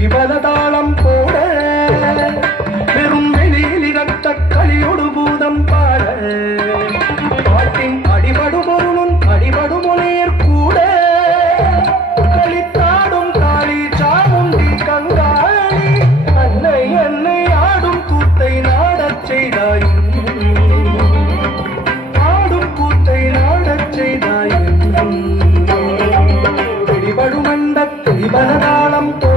பிடிபலதாளம் போட பெரும் வெளியில் இரத்த களியொடு பூதம் பாட பாட்டின் அடிபடு பொருளும் அடிபடு மொழியர் கூட களித்தாடும் காளி சாமுண்டி கங்காளி அன்னை அன்னை ஆடும் கூத்தை நாடச் செய்தாய் ஆடும் கூத்தை நாடச் செய்தாய் பிடிபடு மண்டத் பிடிபலதாளம் போட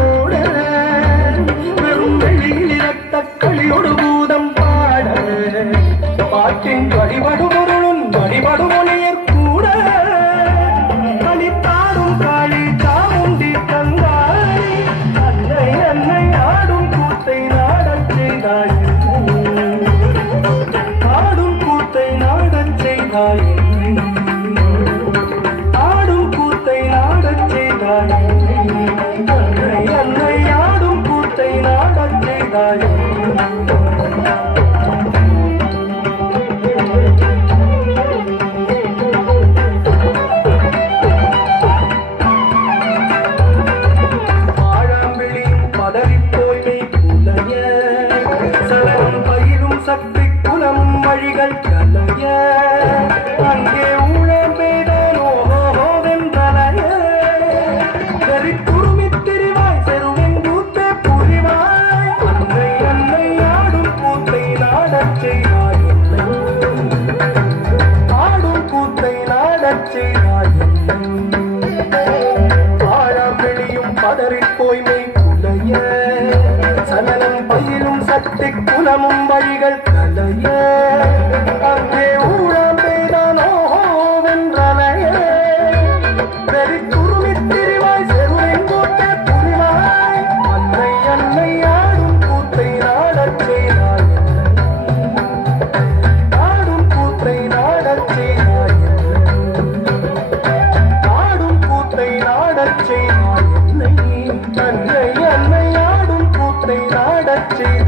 பெரும் வெளியில் இரத்த களியொடு பூதம் பாட பாட்டின் வழிபடு பொருளும் வழிபடு மொழியர் கூட களித்தாடும் காளி சாமுண்டி கங்காளி அன்னை அன்னை ஆடும் கூத்தை நாடச் செய்தாய் ஆடும் கூத்தை நாடச் செய்தாய் ஆடும் கூத்தை நாடச் செய்தாய் அன்னை அன்னை ஆடும் கூத்தை நாடச் செய்தாய் சக்தி குலமும் வழிகள் கலைய அங்கே ஊழம் பெய்தோவென்றலைய சரி குருமித் திரிவாய் செருவின் கூத்தே புரிவாய் அன்னை அன்னை ஆடும் கூத்தை நாடச் செய்வாய் ஆடும் கூத்தை நாடச் செய்வாய் ஆழாம் பதறிப் போய்மை குலைய சலனம் பயிலும் சக்தி குலமும் வழிகள் கலைய அங்கே ஊழம் பெய்தோவென்றலைய வெறி குருமித் திரிவாய் செருவின் கூத்தே புரிவாய் அன்னை அன்னை ஆடும் கூத்தை நாடச் செய்தாய் ஆடும் கூத்தை நாடச் செய்தாய் ஆடும் கூத்தை நாடச் செய்தாய் அன்னை அன்னை ஆடும் கூத்தை நாடச் செய்தாய்